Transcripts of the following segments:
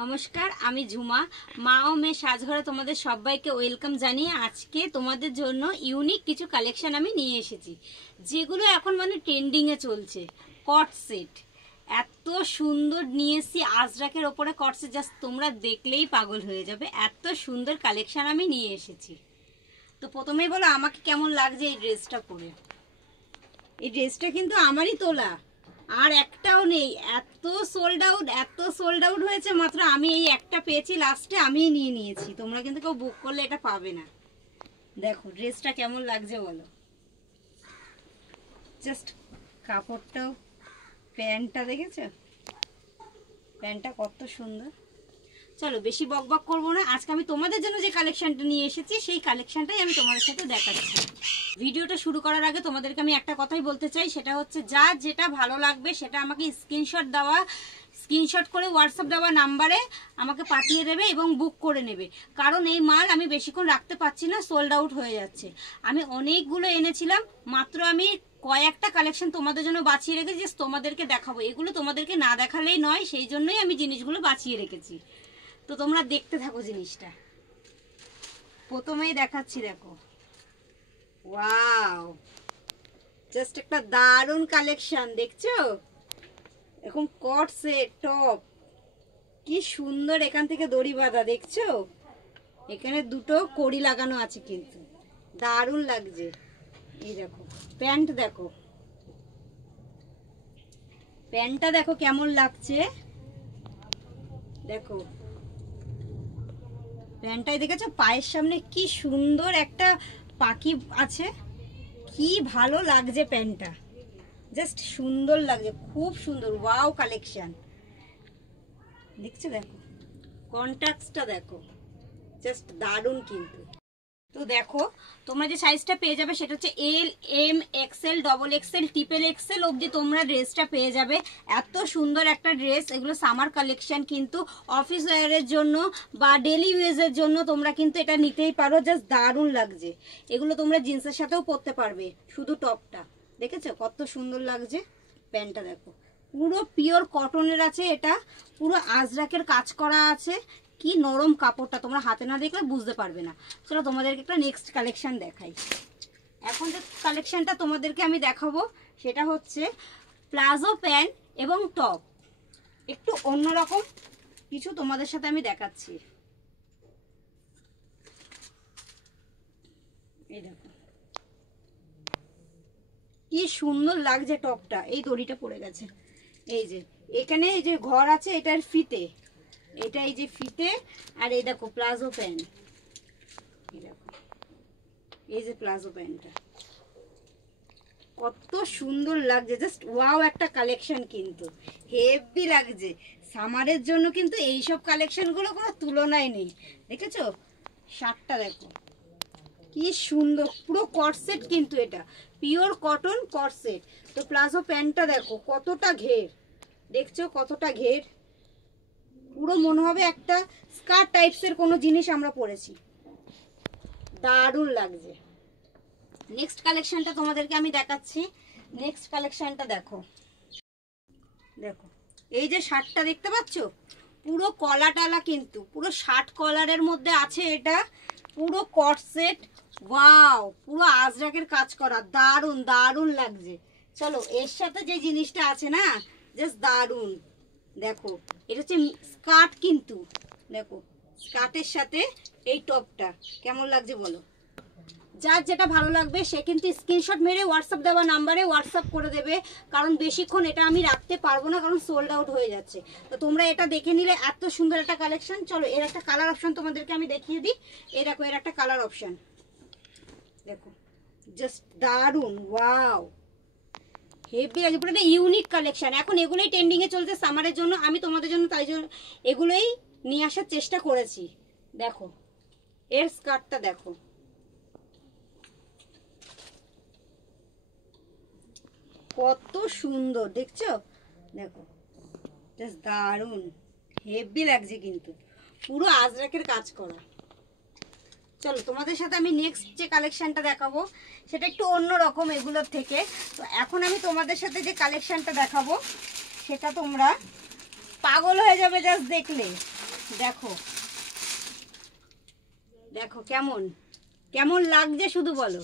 নমস্কার, আমি ঝুমা। মা ও মেয়ে সাজঘরে তোমাদের সবাইকে ওয়েলকাম জানিয়ে আজকে তোমাদের জন্য ইউনিক কিছু কালেকশন আমি নিয়ে এসেছি, যেগুলো এখন মানে ট্রেন্ডিংয়ে চলছে। কট সেট এত সুন্দর নিয়ে এসেছি, আজরাকের ওপরে কট সেট, জাস্ট তোমরা দেখলেই পাগল হয়ে যাবে। এত সুন্দর কালেকশন আমি নিয়ে এসেছি। তো প্রথমেই বলো আমাকে কেমন লাগছে এই ড্রেসটা পরে। এই ড্রেসটা কিন্তু আমারই তোলা, আর একটাও নেই। এত সোল্ড আউট হয়েছে, মাত্র আমি এই একটা পেয়েছি, লাস্টে আমিই নিয়ে নিয়েছি। তোমরা কিন্তু কেউ বুক করলে এটা পাবে না। দেখো ড্রেসটা কেমন লাগছে বলো। জাস্ট কাপড়টাও, প্যান্টটা দেখেছো, প্যান্টটা কত সুন্দর। চলো বেশি বকবক করবো না, আজকে আমি তোমাদের জন্য যে কালেকশনটা নিয়ে এসেছি সেই কালেকশনটাই আমি তোমাদের সাথে দেখাচ্ছি। ভিডিওটা শুরু করার আগে তোমাদেরকে আমি একটা কথাই বলতে চাই, সেটা হচ্ছে যার যেটা ভালো লাগবে সেটা আমাকে স্ক্রিনশট করে হোয়াটসঅ্যাপ দেওয়া নাম্বারে আমাকে পাঠিয়ে দেবে এবং বুক করে নেবে। কারণ এই মাল আমি বেশিক্ষণ রাখতে পারছি না, সোল্ড আউট হয়ে যাচ্ছে। আমি অনেকগুলো এনেছিলাম, মাত্র আমি কয়েকটা কালেকশন তোমাদের জন্য বাঁচিয়ে রেখেছি, তোমাদেরকে দেখাবো। এগুলো তোমাদেরকে না দেখালেই নয়, সেই জন্যই আমি জিনিসগুলো বাঁচিয়ে রেখেছি। তো তোমরা দেখতে থাকো জিনিসটা। প্রথমেই দেখাচ্ছি, দেখো ওয়াও, জাস্ট একটা দারুণ কালেকশন। দেখছো এরকম কট সেট টপ, কি সুন্দর। এখান থেকে দড়ি বাঁধা, দেখছো এখানে দুটো কড়ি লাগানো আছে, কিন্তু দারুণ লাগছে। এই দেখো প্যান্ট, দেখো প্যান্টটা দেখো কেমন লাগছে। দেখো প্যান্টটাই দেখেছো, পায়ের সামনে কি সুন্দর একটা পাখি আছে, কি ভালো লাগছে প্যান্টটা। জাস্ট সুন্দর লাগছে, খুব সুন্দর। ওয়াও কালেকশন দেখছো, দেখো কন্ট্রাস্টটা দেখো, জাস্ট দারুণ কিন্তু। তো দেখো তোমরা যে সাইজটা পেয়ে যাবে সেটা হচ্ছে L, M, XL, double XL, triple XL অবধি তোমরা ড্রেসটা পেয়ে যাবে। এত সুন্দর একটা ড্রেস, এগুলো সামার কালেকশন, কিন্তু অফিস ওয়্যারের জন্য বা ডেলি ইউজের জন্য তোমরা কিন্তু এটা নিতেই পারো। জাস্ট দারুণ লাগছে। এগুলো তোমরা জিন্সের সাথেও পরতে পারবে। শুধু টপটা দেখেছো কত সুন্দর লাগছে। প্যান্টটা দেখো পুরো পিওর কটনের আছে, এটা পুরো আজরাকের কাজ করা আছে। কি নরম কাপড়টা, তোমরা হাতে না দেখলে বুঝতে পারবে না। চলো তোমাদেরকে একটা নেক্সট কালেকশন দেখাই। এখন যে কালেকশনটা তোমাদেরকে আমি দেখাবো সেটা হচ্ছে প্লাজো প্যান্ট এবং টপ, একটু অন্যরকম কিছু তোমাদের সাথে আমি দেখাচ্ছি। এই দেখো কি সুন্দর লাগছে টপটা। এই দড়িটা পড়ে গেছে, এই যে এখানে এই যে ঘর আছে, এটার ফিতে, এটা এই যে ফিতে। আর এই দেখো প্লাজো প্যান্ট, এই দেখো এই যে প্লাজো প্যান্টটা কত সুন্দর লাগছে। জাস্ট ওয়াও একটা কালেকশন, কিন্তু হেভি লাগছে। সামারের জন্য কিন্তু এইসব কালেকশনগুলো কোনো তুলনায় নেই। দেখেছো শার্টটা দেখো কি সুন্দর, পুরো কটসেট, কিন্তু এটা পিওর কটন কটসেট। তো প্লাজো প্যান্টটা দেখো কতটা ঘের, দেখছো কতটা ঘের, পুরো মনে হবে একটা স্কার্ট টাইপসের কোনো জিনিস আমরা পরেছি। দারুণ লাগছে। নেক্সট কালেকশনটা তোমাদেরকে আমি দেখাচ্ছি। নেক্সট কালেকশনটা দেখো, দেখো এই যে শার্টটা দেখতে পাচ্ছ, পুরো কলা টালা, কিন্তু পুরো শার্ট কলারের মধ্যে আছে। এটা পুরো কট সেট, ওয়াও, পুরো আজরাকের কাজ করা, দারুণ দারুণ লাগছে। চলো এর সাথে যে জিনিসটা আছে না, জাস্ট দারুণ। দেখো এটা হচ্ছে স্কার্ট, কিন্তু দেখো স্কার্টের সাথে এই টপটা কেমন লাগছে বলো। যার যেটা ভালো লাগবে সে কিন্তু স্ক্রিনশট মেরে হোয়াটসঅ্যাপ দেওয়া নাম্বারে হোয়াটসঅ্যাপ করে দেবে। কারণ বেশিক্ষণ এটা আমি রাখতে পারবো না, কারণ সোল্ড আউট হয়ে যাচ্ছে। তো তোমরা এটা দেখে নিলে, এত সুন্দর একটা কালেকশন। চলো এর একটা কালার অপশন তোমাদেরকে আমি দেখিয়ে দিই। এই দেখো এর একটা কালার অপশন দেখো, জাস্ট দারুণ, ওয়াও হেভি লাগছে। পুরো একটা ইউনিক কালেকশন। এখন এগুলোই ট্রেন্ডিংয়ে চলছে সামারের জন্য, আমি তোমাদের জন্য তাই জন্য এগুলোই নিয়ে আসার চেষ্টা করেছি। দেখো এর স্কার্টটা দেখো কত সুন্দর, দেখছো দেখো জাস্ট দারুণ হেভি লাগছে, কিন্তু পুরো আজরাকের কাজ করা। চলো তোমাদের সাথে আমি নেক্সট যে কালেকশনটা দেখাবো সেটা একটু অন্য রকম এগুলোর থেকে। তো এখন আমি তোমাদের সাথে যে কালেকশনটা দেখাবো সেটা তোমরা পাগল হয়ে যাবে জাস্ট দেখলে। দেখো দেখো কেমন কেমন লাগছে শুধু বলো।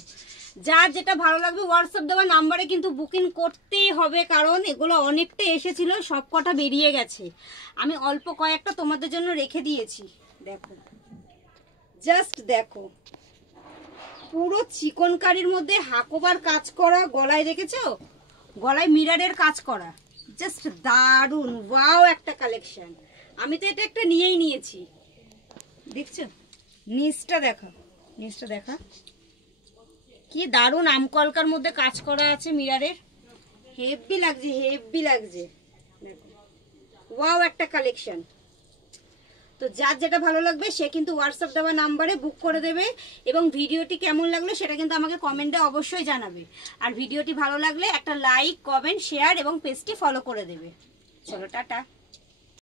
যার যেটা ভালো লাগবে হোয়াটসঅ্যাপ দেওয়া নাম্বারে কিন্তু বুকিং করতেই হবে, কারণ এগুলো অনেকটা এসেছিল, সব কটা বেরিয়ে গেছে। আমি অল্প কয়েকটা তোমাদের জন্য রেখে দিয়েছি। দেখো জাস্ট দেখো, পুরো চিকনকারির মধ্যে হাকোবার কাজ করা, গলায় দেখেছো গলায় মিরারের কাজ করা, জাস্ট দারুণ ওয়াও একটা কালেকশন। আমি তো এটা একটা নিয়েই নিয়েছি। দেখছো নিচটা দেখা, নিচটা দেখা কি দারুণ আমকলকার মধ্যে কাজ করা আছে মিরারের, হেভি লাগছে হেভি লাগছে। দেখো ওয়াও একটা কালেকশন। তো যার যেটা ভালো লাগবে সে কিন্তু হোয়াটসঅ্যাপ দেওয়া নাম্বারে বুক করে দেবে, এবং ভিডিওটি কেমন লাগলো সেটা কিন্তু আমাকে কমেন্টে অবশ্যই জানাবে। আর ভিডিওটি ভালো লাগলে একটা লাইক, কমেন্ট, শেয়ার এবং পেজটি ফলো করে দেবে। চলো টাটা।